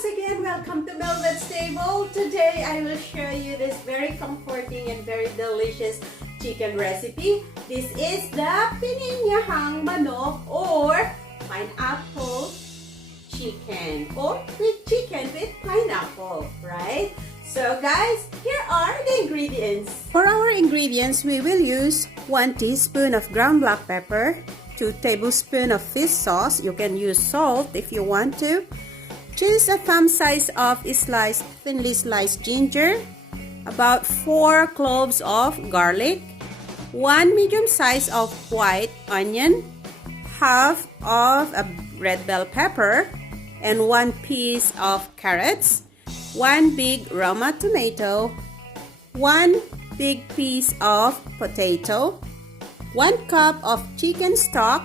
once again, welcome to Melvet's Table. Today, I will show you this very comforting and very delicious chicken recipe. This is the pininyahang manok or pineapple chicken or with chicken with pineapple, right? So guys, here are the ingredients. For our ingredients, we will use 1 teaspoon of ground black pepper, 2 tablespoons of fish sauce. You can use salt if you want to. Just a thumb size of thinly sliced ginger, about 4 cloves of garlic, 1 medium size of white onion, half of a red bell pepper, and 1 piece of carrots, 1 big Roma tomato, 1 big piece of potato, 1 cup of chicken stock,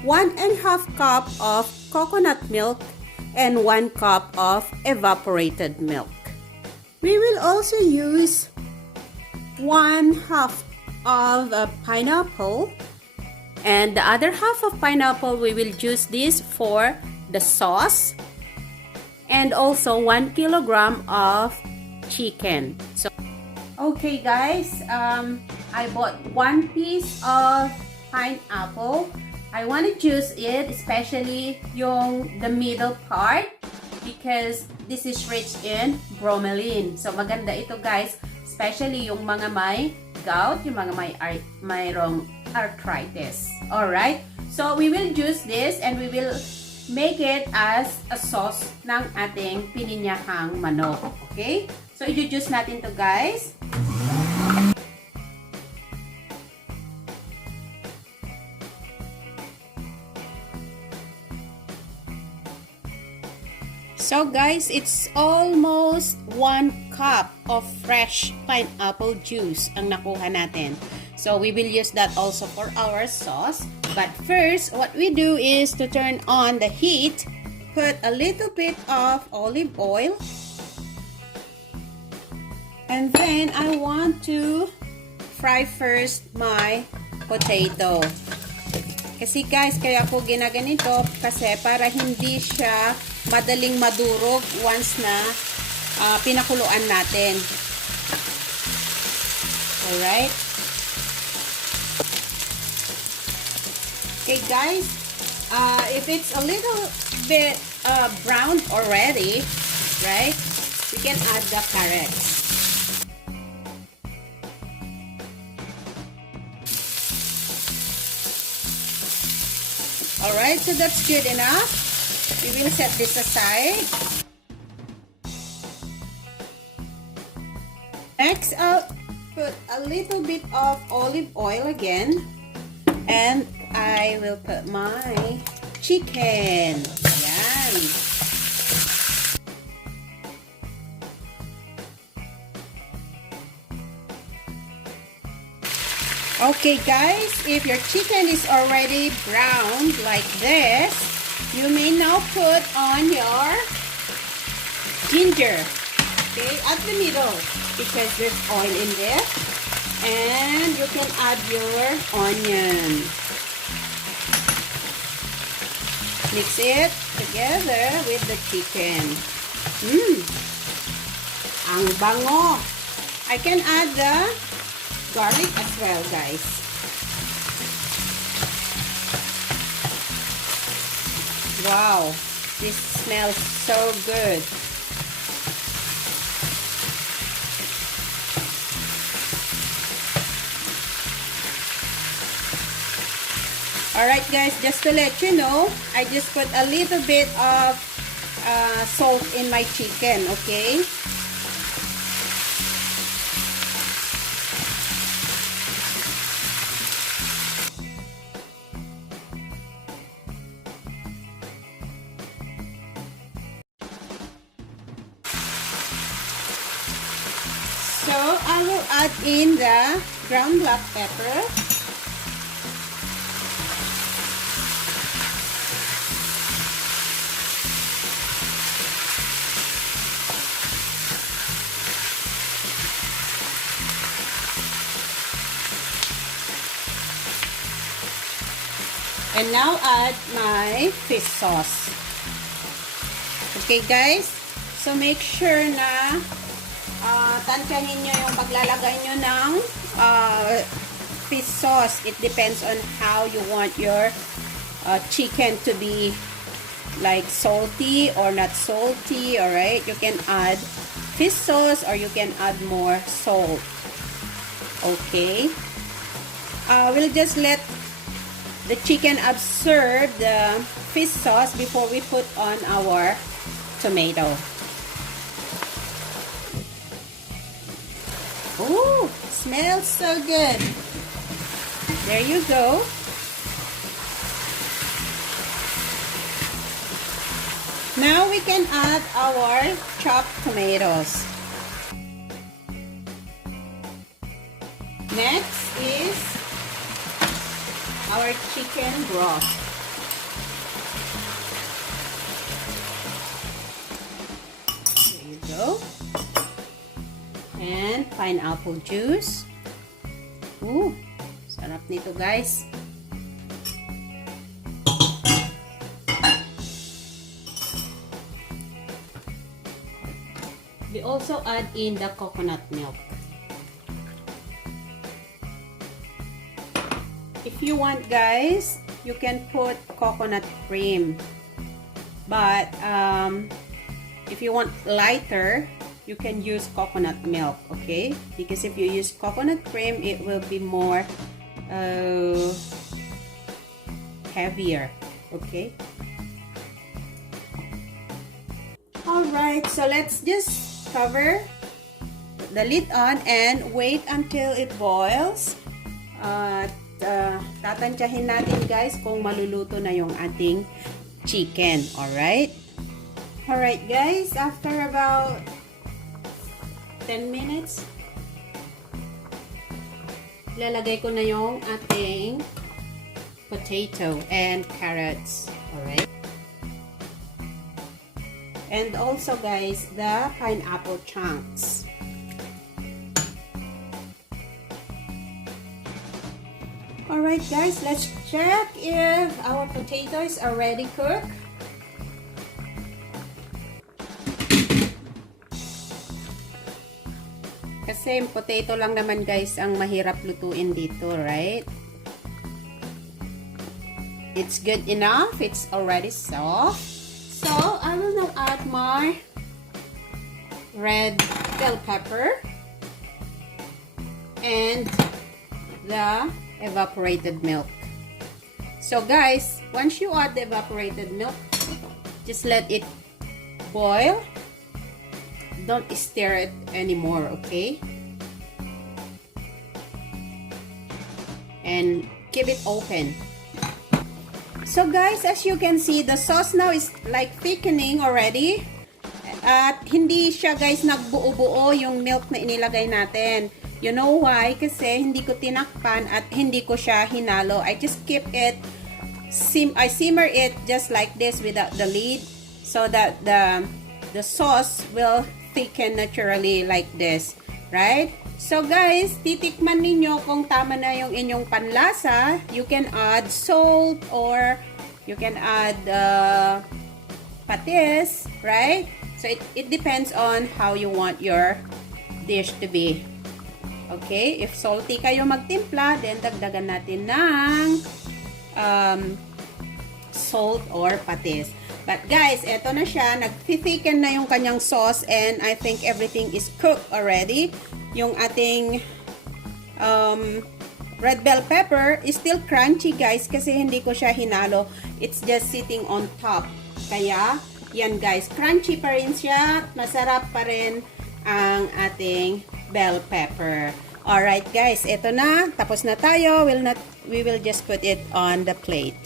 1½ cup of coconut milk, and 1 cup of evaporated milk. We will also use 1/2 of a pineapple, and the other half of pineapple we will use this for the sauce, and also 1 kilogram of chicken. So, okay guys, I bought 1 piece of pineapple. I want to juice it, especially the middle part, because this is rich in bromelain. So maganda ito guys, especially yung mga may gout, yung mga mayroong arthritis. Alright, so we will juice this and we will make it as a sauce ng ating pininyahang manok. Okay? So i-juice natin to guys. So guys, it's almost 1 cup of fresh pineapple juice ang nakuha natin. So we will use that also for our sauce. But first, what we do is to turn on the heat, put a little bit of olive oil, and then I want to fry first my potato. Kasi guys, kaya ako ginaganito kasi para hindi siya madaling madurog once na pinakuluan natin. Alright? Okay guys, if it's a little bit browned already, right, we can add the carrots. Alright, so that's good enough. We will set this aside. Next, I'll put a little bit of olive oil again. And I will put my chicken. Ayan. Okay guys, if your chicken is already browned like this, you may now put on your ginger, okay, at the middle, because there's oil in there. And you can add your onion. Mix it together with the chicken. Ang bango. I can add the garlic as well, guys. Wow, this smells so good. Alright guys, just to let you know, I just put a little bit of salt in my chicken, okay? So, I will add in the ground black pepper. And now add my fish sauce. Okay guys? So make sure na tansyahin nyo yung paglalagay nyo ng fish sauce. It depends on how you want your chicken to be, like salty or not salty. Alright, you can add fish sauce or you can add more salt. Okay, we'll just let the chicken absorb the fish sauce before we put on our tomato. Oh, smells so good. There you go. Now we can add our chopped tomatoes. Next is our chicken broth. There you go. And pineapple juice. Ooh, sarap nito guys. We also add in the coconut milk. If you want guys, you can put coconut cream. But if you want lighter, you can use coconut milk, okay? Because if you use coconut cream, it will be more heavier, okay? Alright, so let's just cover the lid on and wait until it boils. Tatantyahin natin guys kung maluluto na yung ating chicken, alright? Alright guys, after about 10 minutes, lalagay ko na yung ating potato and carrots. Alright. And also guys, the pineapple chunks. Alright guys, let's check if our potatoes are already cooked. Kasi potato lang naman guys ang mahirap lutuin dito, right? It's good enough. It's already soft. So, I will now add my red bell pepper and the evaporated milk. So guys, once you add the evaporated milk, just let it boil. Don't stir it anymore, okay? And keep it open. So guys, as you can see, the sauce now is like thickening already. At hindi siya guys nagbuo-buo yung milk na inilagay natin. You know why? Kasi hindi ko tinakpan at hindi ko siya hinalo. I just keep it, I simmer it just like this without the lid so that the sauce will thicken naturally like this, right? So guys, titikman ninyo kung tama na yung inyong panlasa. You can add salt or you can add patis, right? So it depends on how you want your dish to be. Okay, if salty kayo magtimpla, then dagdagan natin ng salt or patis. But guys, eto na siya. Nag-thicken na yung kanyang sauce and I think everything is cooked already. Yung ating red bell pepper is still crunchy guys kasi hindi ko siya hinalo. It's just sitting on top. Kaya, yan guys, crunchy pa rin siya. Masarap pa rin ang ating bell pepper. Alright guys, eto na. Tapos na tayo. We will just put it on the plate.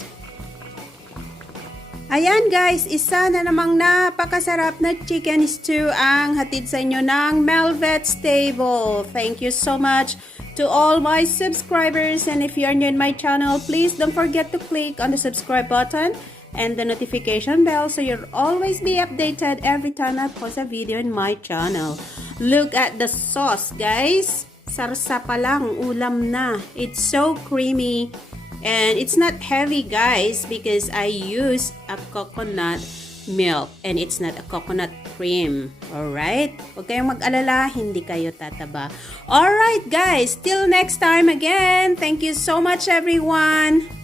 Ayan guys, isa na namang napakasarap na chicken stew ang hatid sa inyo ng Melvet's Table. Thank you so much to all my subscribers, and if you're new in my channel, please don't forget to click on the subscribe button and the notification bell so you'll always be updated every time I post a video in my channel. Look at the sauce guys. Sarsa pa lang, ulam na. It's so creamy. And it's not heavy guys because I use a coconut milk and it's not a coconut cream. Alright? Huwag kayong mag-alala, hindi kayo tataba. Alright guys, till next time again. Thank you so much everyone.